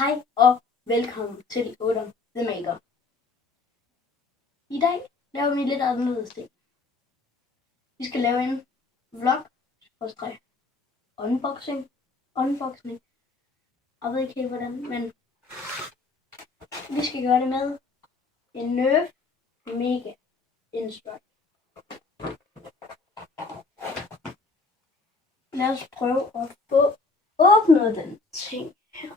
Hej og velkommen til Odom The Maker. I dag laver vi lidt anderledes ting. Vi skal lave en vlog, unboxing. Jeg ved ikke helt hvordan, men vi skal gøre det med en Nerf Mega Instruct. Lad os prøve at få åbnet den ting her.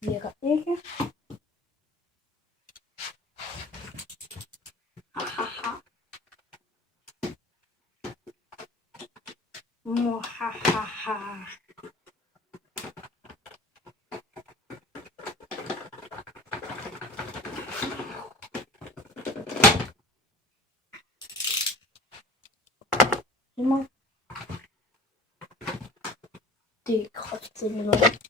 Virker ikke. Hahaha. Muhahaha. Det er kraftedeme noget.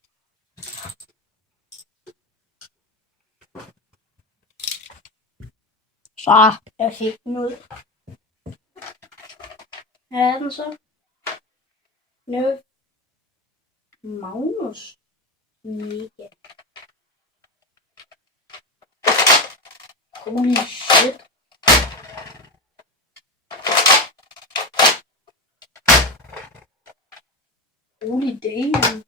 Så jeg fik den ud. Her er den så. Nerf Magnus Mega. Holy shit. Holy damn.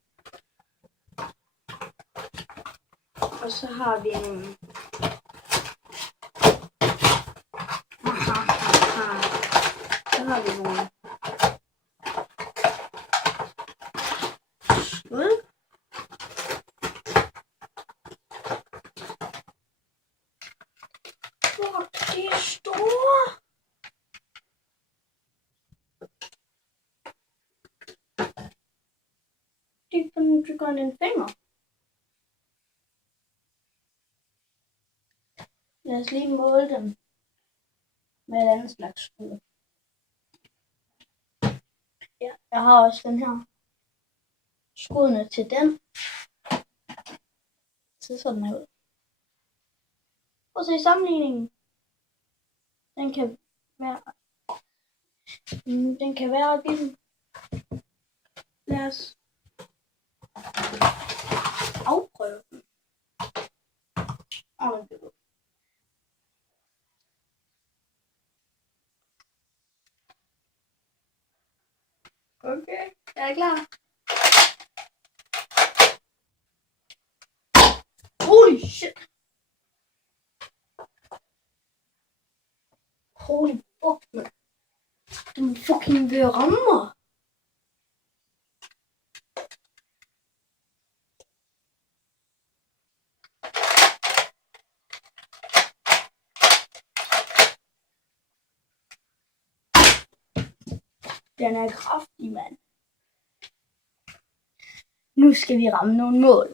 Og så har vi en så har vi nogle skud. Fuck, de er store. De er på en finger. Lad os lige måle dem med et andet slags skud. Ja, jeg har også den her. Skuddene til den. Så sådan her ud. Prøv at se sammenligningen. Den kan være vild. Lad os afprøve den. Okay, jeg er klar. Holy shit. Holy fuck, man. Den fucking ved at ramme mig. Den er kraftig, mand. Nu skal vi ramme nogle mål.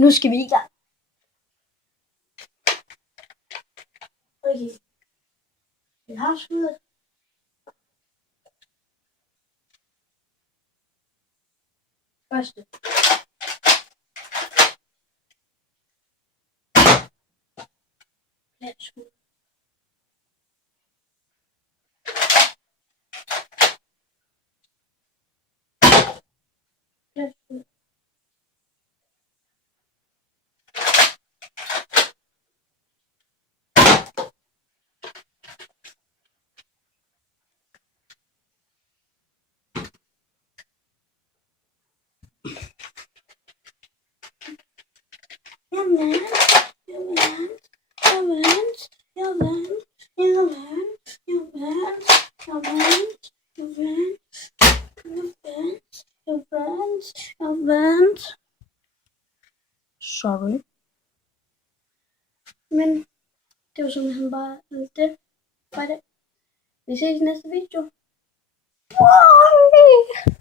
Nu skal vi i gang. Okay. Jeg har skuddet. Første. Plat skud. Plat skud. Jeg vandt. Sorry. Men det var simpelthen bare det. Vi ses i næste video. Bye.